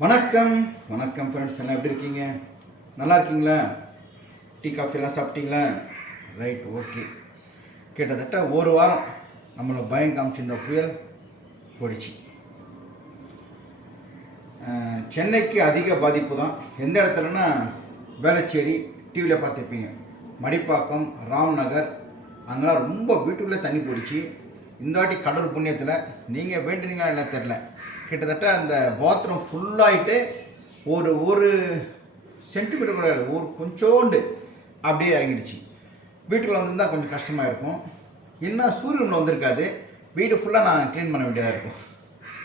வணக்கம். வணக்கம் ஃப்ரெண்ட்ஸ் எல்லாம் எப்படி இருக்கீங்க? நல்லா இருக்கீங்களா? டீ காஃபிலாம் சாப்பிட்டீங்களா? ரைட் ஓகே கிட்டத்தட்ட ஒரு வாரம் நம்மளை பயம் காமிச்சிருந்த புயல் போயிடுச்சு. சென்னைக்கு அதிக பாதிப்பு தான். எந்த இடத்துலனா வேளச்சேரி டிவியில் பார்த்துருப்பீங்க. மடிப்பாக்கம் ராம்நகர் அங்கெல்லாம் ரொம்ப வீட்டுக்குள்ளே தண்ணி போயிடுச்சு. இந்த வாட்டி கடவுள் புண்ணியத்தில் நீங்கள் வேண்டினீங்களா என்ன தெரில கிட்டத்தட்ட அந்த பாத்ரூம் ஃபுல்லாகிட்டு ஒரு ஒரு சென்டிமீட்டர் கூட இல்லை, ஒரு கொஞ்சோண்டு அப்படியே இறங்கிடுச்சு. வீட்டுக்குள்ளே வந்திருந்தால் கொஞ்சம் கஷ்டமாக இருக்கும். இன்னும் சூரியன் வந்திருக்காது. வீடு ஃபுல்லாக நான் க்ளீன் பண்ண வேண்டியதாக இருக்கும்.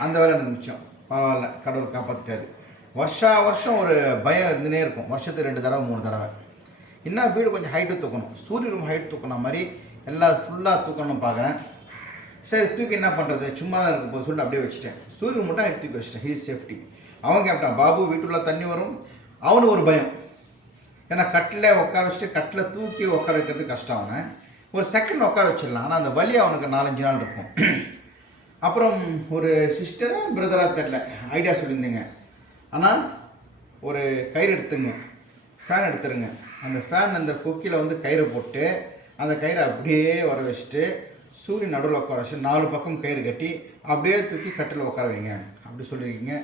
அந்த வேலை எனக்கு மிச்சம். பரவாயில்ல கடவுள் காப்பாற்றிட்டாரு வருஷா வருஷம் ஒரு பயம் இருந்துனே இருக்கும். வருஷத்துக்கு ரெண்டு தடவை மூணு தடவை. இன்னும் வீடு கொஞ்சம் ஹைட்டு தூக்கணும். சூரிய ரூம் ஹைட் தூக்கின மாதிரி எல்லாம் ஃபுல்லாக தூக்கணும்னு பார்க்குறேன் சரி தூக்கி என்ன பண்ணுறது சும்மா இருக்கும் போது சொல்லிட்டு அப்படியே வச்சுட்டேன். சூரியன் மட்டும் ஹைட் தூக்கி வச்சுட்டேன். ஹீ சேஃப்டி அவன் கேப்டான் பாபு வீட்டுள்ள தண்ணி வரும். அவனு ஒரு பயம். ஏன்னா கட்டில் உட்கார வச்சுட்டு கட்டில் தூக்கி உட்கார வைக்கிறது கஷ்டம் அவனை. ஒரு செகண்ட் உட்கார வச்சிடலாம். ஆனால் அந்த வலி அவனுக்கு நாலஞ்சு நாள் இருக்கும். அப்புறம் ஒரு சிஸ்டராக பிரதராக தெரில ஐடியா சொல்லியிருந்தீங்க. ஆனால் ஒரு கயிறு எடுத்துங்க. ஃபேன் எடுத்துருங்க. அந்த ஃபேன் அந்த கொக்கியில் வந்து கயிறை போட்டு அந்த கயிறை அப்படியே வர வச்சுட்டு சூரியன் நடுவில் உட்கார வச்சு நாலு பக்கம் கயிறு கட்டி அப்படியே தூக்கி கட்டில் உட்கார வைங்க. அப்படி சொல்லியிருக்கீங்க.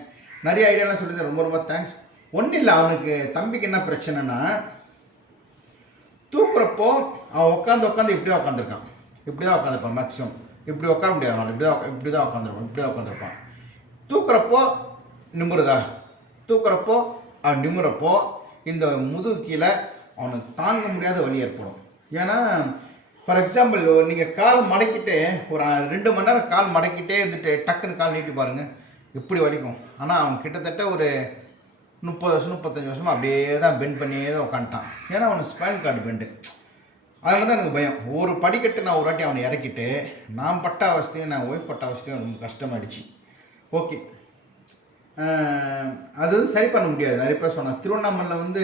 நிறைய ஐடியாலாம் சொல்லியிருந்தேன். ரொம்ப ரொம்ப தேங்க்ஸ் ஒன்றும் இல்லை அவனுக்கு தம்பிக்கு என்ன பிரச்சனைனா தூக்குறப்போ அவன் உட்காந்து உட்காந்து இப்படி தான் உட்காந்துருக்கான் இப்படி தான் உட்காந்துருப்பான் மேக்ஸிமம் இப்படி உட்கார முடியாது அவனால். இப்படி தான் இப்படி தான் உட்காந்துருப்பான் இப்படி தான் உட்காந்துருப்பான் தூக்குறப்போ நிமிருதா? தூக்குறப்போ அவன் நிமிரப்போ இந்த முதுகு கீழே அவனுக்கு தாங்க முடியாத வழி ஏற்படும். ஏன்னா ஃபார் எக்ஸாம்பிள் நீங்கள் கால் மடக்கிட்டு ஒரு ரெண்டு மணி நேரம் கால் மடக்கிட்டே இருந்துட்டு டக்குன்னு கால் நீட்டி பாருங்கள் இப்படி வலிக்கும்? ஆனால் அவன் கிட்டத்தட்ட ஒரு முப்பது வருஷம் முப்பத்தஞ்சு வருஷமாக அப்படியே தான் பெண்ட் பண்ணியே தான் உட்காந்துட்டான் ஏன்னா அவனுக்கு ஸ்பைன் கார்டு பெண்டு அதனால தான் எனக்கு பயம். ஒரு படிக்கட்டு நான் ஒரு வாட்டி அவனை இறக்கிட்டு நான் பட்ட அவஸ்தையும் நான் ஒய்ஃப் பட்ட அவஸ்தையும் ரொம்ப கஷ்டமாயிடுச்சு. ஓகே அது வந்து சரி பண்ண முடியாது. நிறைய பேர் சொன்னாங்க திருவண்ணாமலையில் வந்து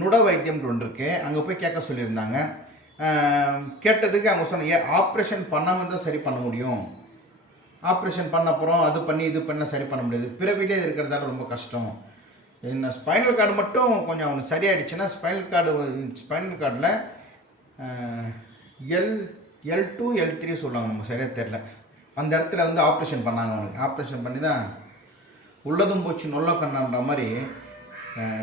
நுட வைத்தியம்னு ஒன்று இருக்கு. அங்கே போய் கேட்க சொல்லியிருந்தாங்க. கேட்டதுக்கு அவங்க சொன்னாங்க ஏன் ஆப்ரேஷன் பண்ணாமல் தான் சரி பண்ண முடியும்? ஆப்ரேஷன் பண்ண அப்புறம் அது பண்ணி இது பண்ண சரி பண்ண முடியாது. பிறவிலே இருக்கிறதால ரொம்ப கஷ்டம். என்ன ஸ்பைனல் கார்டு மட்டும் கொஞ்சம் அவனுக்கு சரியாயிடுச்சுன்னா ஸ்பைனல் கார்டு ஸ்பைனல் கார்டில் L L two L three சொல்லுவாங்க நமக்கு சரியாக தெரில அந்த இடத்துல வந்து ஆப்ரேஷன் பண்ணாங்க அவனுக்கு. ஆப்ரேஷன் பண்ணி தான் உள்ளதும் போச்சு நொல்ல கண்ணான்ற மாதிரி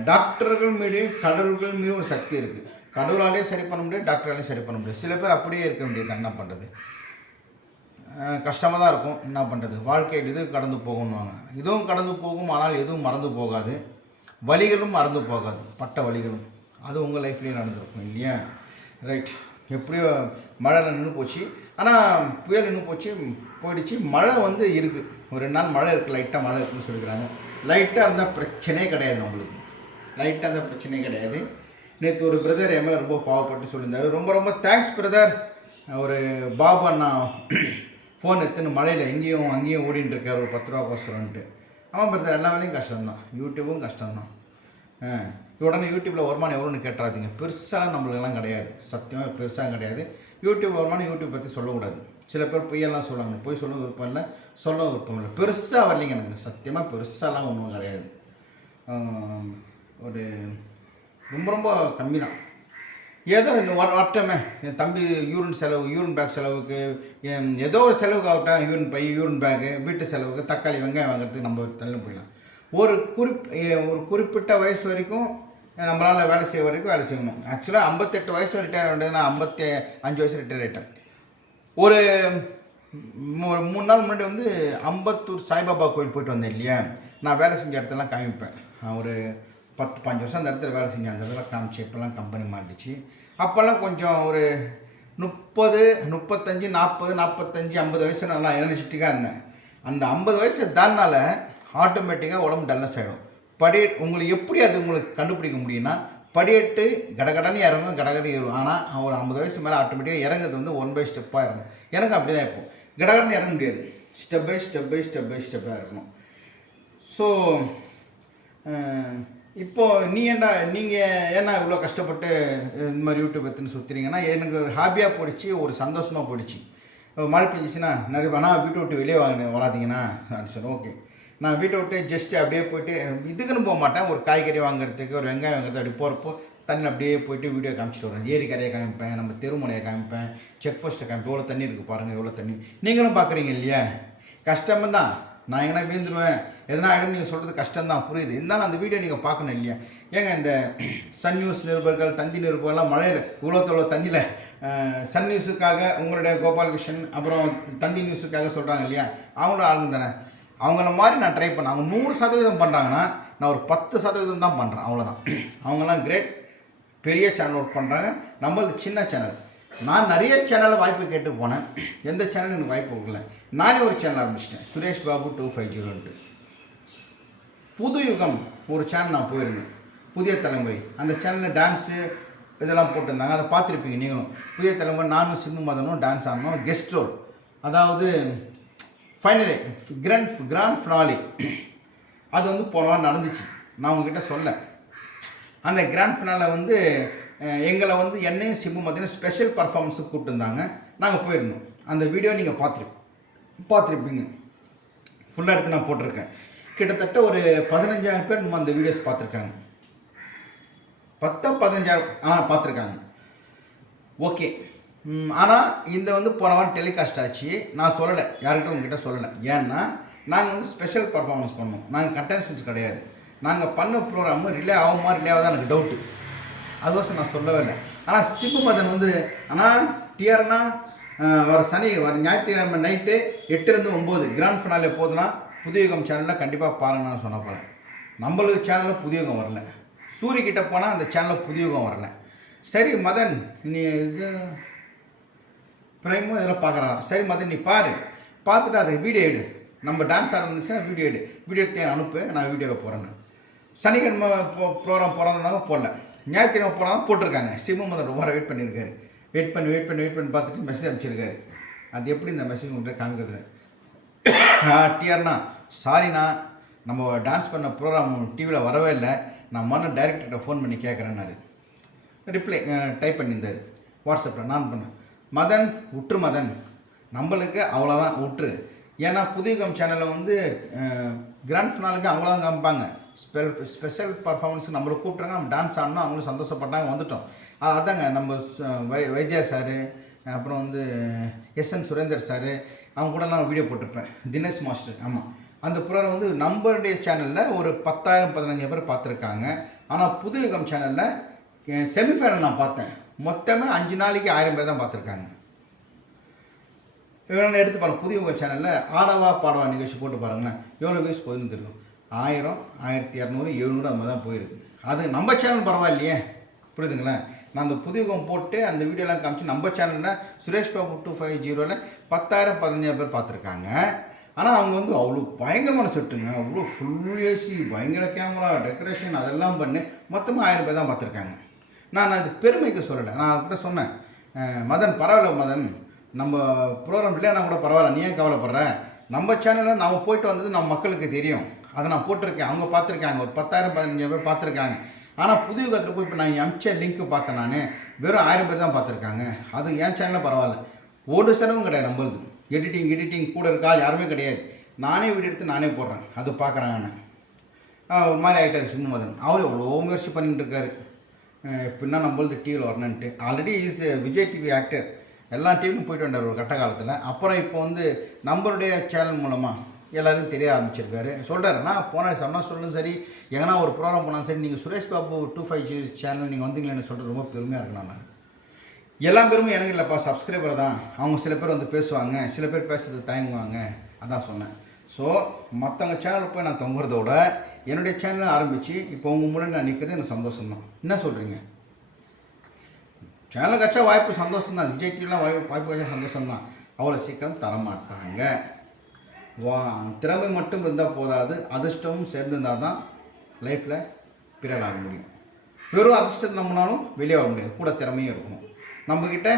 டாக்டர்கள் மீடியும் கடவுள்கள் மீது ஒரு சக்தி இருக்குது கடவுளாலேயும் சரி பண்ண முடியாது டாக்டராலையும் சரி பண்ண முடியாது சில பேர் அப்படியே இருக்க முடியாது என்ன பண்ணுறது கஷ்டமாக தான் இருக்கும். என்ன பண்ணுறது வாழ்க்கையில் இது கடந்து போகும்னுவாங்க. இதுவும் கடந்து போகும் ஆனால் எதுவும் மறந்து போகாது. வலிகளும் மறந்து போகாது. பட்ட வலிகளும் அது உங்கள் லைஃப்லேயும் நடந்திருக்கும் இல்லையா? ரைட் எப்படியோ மழை நின்று போச்சு. ஆனால் புயல் நின்று போச்சு போயிடுச்சு. மழை வந்து இருக்குது ஒரு ரெண்டு நாள் மழை இருக்குது லைட்டாக மழை இருக்குன்னு சொல்லிக்கிறாங்க. லைட்டாக இருந்தால் பிரச்சனையே கிடையாது நம்மளுக்கு. லைட்டாக இருந்தால் பிரச்சனையே கிடையாது. நேற்று ஒரு பிரதர் என் மேலே ரொம்ப பாவப்பட்டு சொல்லியிருந்தாரு. ரொம்ப ரொம்ப தேங்க்ஸ் பிரதர் ஒரு பாபு அண்ணா ஃபோன் எடுத்துன்னு மழையில் எங்கேயும் அங்கேயும் ஓடிட்டு இருக்கார். ஒரு பத்து ரூபா கோசரம்ன்ட்டு ஆமாம் பிரதர் எல்லா வேலையும் கஷ்டம்தான். யூடியூபும் கஷ்டம்தான். உடனே யூடியூப்பில் வருமானம் எவ்வளோன்னு கேட்டுறாதீங்க. பெருசாக நம்மளுக்கெல்லாம் கிடையாது. சத்தியமாக பெருசாக கிடையாது. யூடியூப் வருமானம் யூடியூப் பற்றி சொல்லக்கூடாது. சில பேர் பொய்யெல்லாம் சொல்லுவாங்க. பொய் சொல்ல விருப்பம் இல்லை சொல்ல விருப்பம் இல்லை. பெருசாக வரலைங்க எனக்கு. சத்தியமாக பெருசாலாம் ஒன்றும் கிடையாது. ஒரு ரொம்ப ரொம்ப கம்மி தான் ஏதோ வட்டமே. என் தம்பி யூரின் செலவு யூரின் பேக் செலவுக்கு என் ஏதோ ஒரு செலவுக்கு ஆகட்டும் யூரின் பை யூரின் பேக்கு வீட்டு செலவுக்கு தக்காளி வெங்காயம் வாங்குறதுக்கு நம்ம தள்ளி போயிடலாம். ஒரு குறிப் ஒரு குறிப்பிட்ட வயசு வரைக்கும் நம்மளால் வேலை செய்ய வரைக்கும் வேலை செய்யணும் ஆக்சுவலாக ஐம்பத்தெட்டு வயசு ரிட்டையர் வேண்டியது நான் ஐம்பத்தி அஞ்சு வயசு ரிட்டையர் ஆகிட்டேன் ஒரு மூ- ஒரு மூணு நாள் முன்னாடி வந்து அம்பத்தூர் சாய்பாபா கோயில் போயிட்டு வந்தேன் இல்லையா? நான் வேலை செஞ்ச இடத்தெல்லாம் காமிப்பேன். ஒரு பத்து பாஞ்சு வருஷம் அந்த இடத்துல வேலை செஞ்சேன். அந்த இடத்துல காமிச்சு இப்போல்லாம் கம்பெனி மாட்டிச்சு அப்போல்லாம் கொஞ்சம் ஒரு முப்பது முப்பத்தஞ்சு நாற்பது நாற்பத்தஞ்சு ஐம்பது வயசு நல்லா எனர்ஜெட்டிக்காக இருந்தேன். அந்த ஐம்பது வயசு தாண்டினால ஆட்டோமேட்டிக்காக உடம்பு டல்னஸ் ஆகிடும் படி உங்களுக்கு எப்படி அது உங்களுக்கு கண்டுபிடிக்க முடியும்னா படியெட்டு கடகடன்னு இறங்கும் கடகடன்னு ஏறும். ஆனால் ஒரு ஐம்பது வயசு மேலே ஆட்டோமேட்டிக்காக இறங்குறது வந்து ஒன் பை ஸ்டெப்பாக இறங்கும் எனக்கு அப்படி தான் இப்போ. கடகடன்னு இறங்க முடியாது. Step by step by step by ஸ்டெப்பாக இருக்கணும். ஸோ இப்போ நீ ஏன்டா நீங்கள் ஏன்னா இவ்வளோ கஷ்டப்பட்டு இந்த மாதிரி யூடியூப் எடுத்துன்னு சுற்றுறீங்கன்னா எனக்கு ஒரு ஹாப்பியாக போயிடுச்சு ஒரு சந்தோஷமாக போயிடுச்சு. மழை பெஞ்சிச்சுன்னா நிறைய ஆனால் வீட்டு விட்டு வெளியே வாங்க வராதீங்கன்னா அப்படின்னு சொன்னேன் ஓகே நான் வீட்டை விட்டு ஜஸ்ட்டு அப்படியே போயிட்டு இதுக்குன்னு போக மாட்டேன். ஒரு காய்கறி வாங்குறதுக்கு ஒரு வெங்காயம் வாங்குறது அப்படி போகிறப்போ தண்ணியில் அப்படியே போயிட்டு வீடியோ காமிச்சிட்டு வரேன் ஏரி கரையை காமிப்பேன் நம்ம தெருமுனையை காமிப்பேன் செக் போஸ்ட்டை காமிப்பேன். எவ்வளோ தண்ணி இருக்குது பாருங்கள் எவ்வளோ தண்ணி. நீங்களும் பார்க்குறீங்க இல்லையா? கஷ்டம்தான். நான் எங்கன்னா வீழ்ந்துருவேன். எதனா ஆகிடும் நீங்கள் சொல்கிறது கஷ்டம்தான். புரியுது. இருந்தாலும் அந்த வீடியோ நீங்கள் பார்க்கணும் இல்லையா? ஏங்க இந்த சன் நியூஸ் நிருபர்கள் தந்தி நிருபர்கள்லாம் மழையில் இவ்வளோ தொவ்வளோ தண்ணியில் சன் நியூஸுக்காக உங்களுடைய கோபாலகிருஷ்ணன் அப்புறம் தந்தி நியூஸுக்காக சொல்கிறாங்க இல்லையா? அவங்களும் ஆளுங்க தானே. அவங்கள மாதிரி நான் ட்ரை பண்ணேன் அவங்க நூறு சதவீதம் பண்ணுறாங்கன்னா நான் ஒரு பத்து சதவீதம் தான் பண்ணுறேன் அவ்வளோதான் அவங்கெல்லாம் கிரேட் பெரிய சேனல் ஒர்க் பண்ணுறாங்க நம்மளது சின்ன சேனல் நான் நிறைய சேனலில் வாய்ப்பு கேட்டு போனேன். எந்த சேனல் எனக்கு வாய்ப்பு கொடுக்கல. நானே ஒரு சேனல் ஆரம்பிச்சிட்டேன். சுரேஷ் பாபு டூ ஃபைவ் ஜீரோன்ட்டு புது யுகம் ஒரு சேனல் நான் போயிருந்தேன். புதிய தலைமுறை. அந்த சேனலில் டான்ஸு இதெல்லாம் போட்டிருந்தாங்க. அதை பார்த்துருப்பீங்க நீங்களும். புதிய தலைமுறை நானும் சிம்மு மதனும் டான்ஸ் ஆடணும் கெஸ்ட் ரோல் அதாவது ஃபைனலி கிராண்ட் கிராண்ட் ஃபினாலி அது வந்து போன வாரம் நடந்துச்சு. நான் உங்ககிட்ட சொல்ல. அந்த கிராண்ட் ஃபினாலை வந்து எங்களை வந்து என்னையும் சிம்பு பார்த்தீங்கன்னா ஸ்பெஷல் பர்ஃபார்மன்ஸுக்கு கூப்பிட்டுருந்தாங்க நாங்கள் போயிருந்தோம். அந்த வீடியோ நீங்கள் பார்த்துரு பார்த்துருப்பீங்க. ஃபுல்லாக எடுத்து நான் போட்டிருக்கேன். கிட்டத்தட்ட ஒரு பதினஞ்சாயிரம் பேர் நம்ம அந்த வீடியோஸ் பார்த்துருக்காங்க. பத்தோ பதினஞ்சாயிரம் ஆனால் பார்த்துருக்காங்க. ஓகே ஆனால் இந்த வந்து போன வாரம் டெலிகாஸ்ட் ஆச்சு. நான் சொல்லலை. யார்கிட்ட உங்ககிட்ட சொல்லலை. ஏன்னா நாங்கள் வந்து ஸ்பெஷல் பர்ஃபார்மன்ஸ் பண்ணோம். நாங்கள் கண்டென்சன்ஸ் கிடையாது. நாங்கள் பண்ண ப்ரோக்ராமு ரிலே ஆகுமா ரிலே ஆகுதா எனக்கு டவுட்டு அதுவசம் நான் சொல்லவே இல்லை. ஆனால் சிம்பு மதன் வந்து ஆனால் டிஆர்னா வர சனி வர ஞாயிற்றுக்கிழமை நைட்டு எட்டுலேருந்து ஒம்பது கிராண்ட் ஃபினாலே போதுன்னா புதியுகம் சேனலில் கண்டிப்பாக பாருங்கன்னு நான் சொன்ன போகிறேன் நம்மளுக்கு சேனலில் புதியுகம் வரல. சூரியக்கிட்ட போனால் அந்த சேனலில் புதியுகம் வரல. சரி மதன் நீ இது பிரைமும் இதெல்லாம் பார்க்குறான் சரி மதன் நீ பாரு. பார்த்துட்டு அதை வீடியோ எடு. நம்ம டான்ஸ் ஆரம்பிச்சுன்னா வீடியோ எடு. வீடியோ எடுத்து அனுப்பு நான் வீடியோவில் போகிறேன்னு சனிக்கிழமை ப்ரோக்ராம் போகிறதுனால போடல. ஞாயிற்றுக்கிழமை போனால் போட்டிருக்காங்க. சிம்மு மதன் ரொம்ப வெயிட் பண்ணியிருக்காரு. வெயிட் பண்ணி வெயிட் பண்ணி வெயிட் பண்ணி பார்த்துட்டு மெசேஜ் அனுப்பிச்சிருக்காரு. அது எப்படி இந்த மெசேஜ் உங்கள்கிட்ட காமிக்கிறது டிஆர்னா சாரிண்ணா நம்ம டான்ஸ் பண்ண ப்ரோக்ராம் டிவியில் வரவே இல்லை. நான் மன டைரக்டர்கிட்ட ஃபோன் பண்ணி கேட்குறேன்னாரு. ரிப்ளை டைப் பண்ணியிருந்தார். வாட்ஸ்அப்பில் நான் பண்ணேன்? மதன் உற்று மதன். நம்மளுக்கு அவ்வளோதான் உற்று. ஏன்னா புதியகம் சேனலில் வந்து கிராண்ட் ஃபினாலுக்கு அவங்கள தான் காமிப்பாங்க. ஸ்பெல் ஸ்பெஷல் பர்ஃபார்மன்ஸ் நம்மளை கூப்பிட்றாங்க நம்ம டான்ஸ் ஆடணும் அவங்களும் சந்தோஷப்பட்டாங்க வந்துட்டோம். அதாங்க நம்ம வை வைத்தியா சார் அப்புறம் வந்து எஸ்என் சுரேந்தர் சார் அவங்க கூட நான் வீடியோ போட்டிருப்பேன். தினேஷ் மாஸ்டர் ஆமாம் அந்த ப்ரோக்ராம் வந்து நம்மளுடைய சேனலில் ஒரு பத்தாயிரம் பதினஞ்சு பேர் பார்த்துருக்காங்க. ஆனால் புது யுகம் சேனலில் செமிஃபைனல் நான் பார்த்தேன். மொத்தமே அஞ்சு நாளைக்கு ஆயிரம் பேர் தான் பார்த்துருக்காங்க. இவங்க எடுத்து பாருங்கள் புதிய உங்கள் சேனலில் ஆடவா பாடவா நிகழ்ச்சி போட்டு பாருங்களேன். எவ்வளோ வியூஸ் போகுதுன்னு தெரியும். ஆயிரம் ஆயிரத்தி இரநூறு எழுநூறு அது மாதிரி தான் போயிருக்கு. அது நம்ம சேனல் பரவாயில்லையே. புரியுதுங்களா? நான் அந்த புதியகம் போட்டு அந்த வீடியோலாம் காமிச்சு நம்ம சேனலில் சுரேஷ் பாபு டூ ஃபைவ் ஜீரோவில் பத்தாயிரம் பதினஞ்சாயிரம் பேர் பார்த்துருக்காங்க. ஆனால் அவங்க வந்து அவ்வளோ பயங்கரமான செட்டுங்க அவ்வளோ ஃபுல் ஏசி பயங்கர கேமரா டெக்கரேஷன் அதெல்லாம் பண்ணி மொத்தமாக ஆயிரம் பேர் தான் பார்த்துருக்காங்க. நான் அது பெருமைக்கு சொல்லலை. நான் அவர்கிட்ட சொன்னேன் மதன் பரவாயில்ல மதன். நம்ம ப்ரோக்ராம் இல்லைன்னா கூட பரவாயில்ல. நீ ஏன் கவலைப்படுற? நம்ம சேனலில் நம்ம போயிட்டு வந்தது நம்ம மக்களுக்கு தெரியும். அதை நான் போட்டிருக்கேன். அவங்க பார்த்துருக்காங்க. ஒரு பத்தாயிரம் பதினஞ்சாயிரம் பேர் பார்த்துருக்காங்க. ஆனால் புது யுகத்தில் போய் இப்போ நான் அமிச்ச லிங்க் பார்த்தேன் நான். வெறும் ஆயிரம் பேர் தான் பார்த்துருக்காங்க. அது என் சேனலில் பரவாயில்ல. ஒரு செலவும் கிடையாது நம்மளுது. எடிட்டிங் எடிட்டிங் கூட இருக்கா யாருமே கிடையாது. நானே வீடு எடுத்து நானே போடுறேன். அது பார்க்குறேன் நான். மாதிரி ஆகிட்டார் சிம்மதன் அவர் எவ்வளோ முயற்சி பண்ணிட்டு இருக்காரு. எப்படின்னா நம்மளது டிவியில் வரணுன்ட்டு already is Vijay TV actor எல்லா டிவியும் போயிட்டு வந்தார் ஒரு கட்ட காலத்தில். அப்புறம் இப்போ வந்து நம்மளுடைய சேனல் மூலமாக எல்லோரும் தெரிய ஆரம்பிச்சிருக்காரு. சொல்கிறாரு நான் போனேன் சொன்னால் சொல்லணும் சரி எங்கன்னா ஒரு ப்ரோக்ராம் போனாலும் சரி நீங்கள் Suresh Babu two five G channel நீங்கள் வந்தீங்களேன்னு சொல்கிறது ரொம்ப பெருமையாக இருக்கணும் நான் எல்லா பேருமே எனக்கு இல்லைப்பா சப்ஸ்கிரைபர் தான். அவங்க சில பேர் வந்து பேசுவாங்க சில பேர் பேசுறது தயங்குவாங்க. அதான் சொன்னேன். ஸோ மற்றவங்க சேனலில் போய் நான் தொங்குறத விட என்னுடைய சேனலை ஆரம்பித்து இப்போ உங்கள் மூலம் நான் நிற்கிறது எனக்கு சந்தோஷம் தான் என்ன சொல்கிறீங்க சேனல் கச்சா வாய்ப்பு சந்தோஷம் தான் விஜய் டிவிலாம் வாய்ப்பு வாய்ப்பு கச்சா சந்தோஷம் தான் அவ்வளோ சீக்கிரம் தரமாட்டாங்க. வா திறமை மட்டும் இருந்தால் போதாது அதிர்ஷ்டமும் சேர்ந்திருந்தால் தான் லைஃப்பில் பிறல் ஆக முடியும். வெறும் அதிர்ஷ்டத்தை நம்மளாலும் வெளியே வர முடியாது கூட திறமையும் இருக்கும். நம்மக்கிட்ட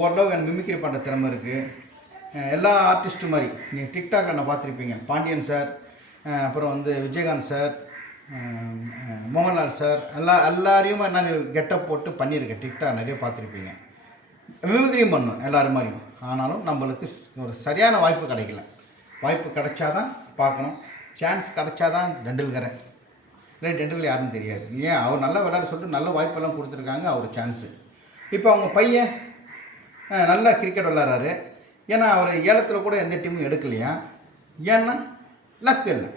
ஓரளவு எனக்கு மிமிக்ரி பண்ணுற திறமை இருக்குது எல்லா ஆர்டிஸ்ட்டு மாதிரி நீங்கள் டிக்டாக்ல நான் பார்த்துருப்பீங்க. பாண்டியன் சார் அப்புறம் வந்து விஜயகாந்த் சார் மோகன்லால் சார் எல்லா எல்லாரையும் நான் கெட்டப் போட்டு பண்ணியிருக்கேன். டிக்டாக் நிறைய பார்த்துருப்பீங்க. மிமிக்ரியும் பண்ணும் எல்லோரும் மாதிரியும். ஆனாலும் நம்மளுக்கு ஒரு சரியான வாய்ப்பு கிடைக்கல. வாய்ப்பு கிடைச்சாதான் பார்க்கணும். சான்ஸ் கிடைச்சாதான் டெண்டுல்கரை இல்லை டெண்டல் யாருன்னு தெரியாது. ஏன்? அவர் நல்லா விளையாட சொல்லிட்டு நல்ல வாய்ப்பெல்லாம் கொடுத்துருக்காங்க. அவர் சான்ஸு இப்போ அவங்க பையன் நல்லா கிரிக்கெட் விளாட்றாரு ஏன்னா அவர் ஏலத்தில் கூட எந்த டீமும் எடுக்கலையா? ஏன்னா லக் இல்லை.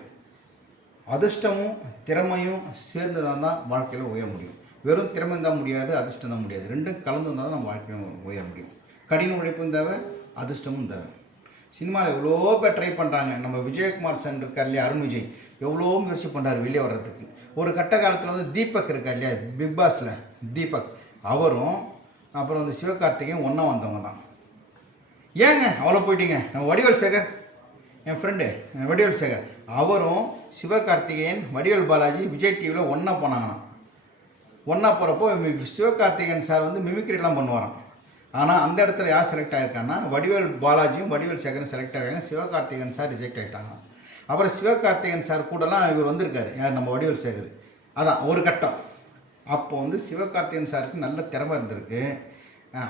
அதிர்ஷ்டமும் திறமையும் சேர்ந்து தான் தான் வாழ்க்கையில் உயர முடியும். வெறும் திறமை தான் முடியாது அதிர்ஷ்டம் தான் முடியாது. ரெண்டும் கலந்து வந்தால் தான் நம்ம வாழ்க்கையில் உயர முடியும். கடின உழைப்பும் தேவை அதிர்ஷ்டமும் தேவை. சினிமாவில் எவ்வளோ பேர் ட்ரை பண்ணுறாங்க நம்ம விஜயகுமார் சார் இருக்கார் இல்லையா அருண் விஜய். எவ்வளோ முயற்சி பண்ணுறாரு வெளியே வர்றதுக்கு. ஒரு கட்ட காலத்தில் வந்து தீபக் இருக்கார் இல்லையா பிக் பாஸில் தீபக். அவரும் அப்புறம் வந்து சிவகார்த்திகேயன் ஒன்றா வந்தவங்க தான். ஏங்க அவ்வளோ போயிட்டீங்க? நம்ம வடிவேல் சேகர் என் ஃப்ரெண்டு வடிவேல் சேகர். அவரும் சிவகார்த்திகேயன் வடிவேல் பாலாஜி விஜய் டிவியில் ஒன்றா போனாங்களாம். ஒன்றா போகிறப்போ சிவகார்த்திகேயன் சார் வந்து மிமிக்ரிலாம் பண்ணுவாராம். ஆனால் அந்த இடத்துல யார் செலக்ட் ஆகிருக்காங்கன்னா வடிவேல் பாலாஜியும் வடிவேல் சேகரும் செலக்ட் ஆகிருக்காங்க சிவகார்த்திகேயன் சார் ரிஜெக்ட் ஆகிட்டாங்க அப்புறம் சிவகார்த்திகேயன் சார் கூடலாம் இவர் வந்திருக்காரு. யார்? நம்ம வடிவேல் சேகர். அதான் ஒரு கட்டம். அப்போ வந்து சிவகார்த்திகன் சாருக்கு நல்ல திறமை இருந்திருக்கு.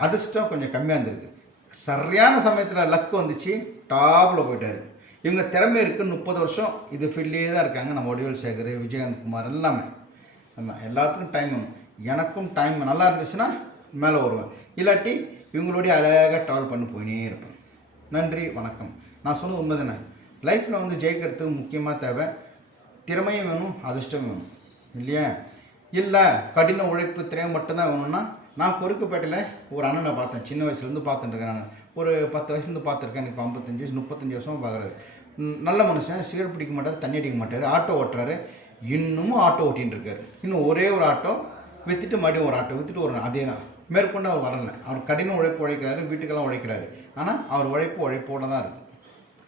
அதிர்ஷ்டம் கொஞ்சம் கம்மியாக இருந்திருக்கு. சரியான சமயத்தில் லக்கு வந்துச்சு. டாப்பில் போயிட்டாரு. இவங்க திறமை இருக்குது முப்பது வருஷம் இது ஃபீல்ட்லேயே தான் இருக்காங்க. நம்ம வடிவேல் சேகர் விஜயகாந்த் குமார் எல்லாமே. அதான் எல்லாத்துக்கும் டைம் வேணும் எனக்கும் டைம் நல்லா இருந்துச்சுன்னா மேலே வருவேன் இல்லாட்டி இவங்களோடய அழகாக ட்ராவல் பண்ணி போயினே இருப்பேன் நன்றி வணக்கம். நான் சொல்ல உண்மை தானே லைஃப்பில் வந்து ஜெயிக்கிறதுக்கு முக்கியமாக தேவை திறமையும் வேணும் அதிர்ஷ்டம் வேணும். இல்லையா? இல்லை கடின உழைப்பு திறமை மட்டும்தான் வேணும்னா நான் கொருக்குப்பேட்டையில் ஒரு அண்ணனை பார்த்தேன். சின்ன வயசுலேருந்து பார்த்துட்டு இருக்கேன் நான். ஒரு பத்து வயசுலேருந்து பார்த்துருக்கேன். எனக்கு ஐம்பத்தஞ்சு வயசு முப்பத்தஞ்சு வருஷமாக பார்க்குறாரு. நல்ல மனுஷன். சிகரெட் பிடிக்க மாட்டார் தண்ணி அடிக்க மாட்டார். ஆட்டோ ஓட்டுறாரு. இன்னமும் ஆட்டோ ஓட்டின்னு இருக்காரு. இன்னும் ஒரே ஒரு ஆட்டோ விற்றுட்டு மறுபடியும் ஒரு ஆட்டோ விற்றுட்டு ஒரு அதே தான் மேற்கொண்டு அவர் வரல. அவர் கடின உழைப்பு உழைக்கிறாரு வீட்டுக்கெல்லாம் உழைக்கிறாரு. ஆனால் அவர் உழைப்பு உழைப்போடு தான் இருக்குது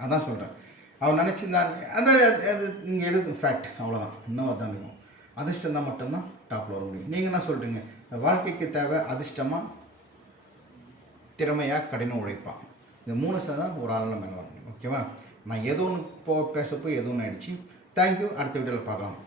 அதான் சொல்கிறேன் அவர் நினச்சிருந்தாங்க அந்த அது நீங்கள் எழுது ஃபேக்ட் அவ்வளோதான் இன்னும் அதான் இருக்கும். அதிர்ஷ்டம் தான் மட்டும்தான் டாப்பில் வர முடியும். நீங்கள் என்ன சொல்கிறீங்க வாழ்க்கைக்கு தேவை அதிர்ஷ்டமாக திறமையாக கடின உழைப்பா? இந்த மூணு சேர்ந்து தான் ஒரு ஆளால் மேலே வர முடியும். ஓகேவா நான் எது ஒன்று போ பேசப்போ எது ஒன்று ஆயிடுச்சு. தேங்க்யூ அடுத்த வீடியோவில் பார்க்கலாம்.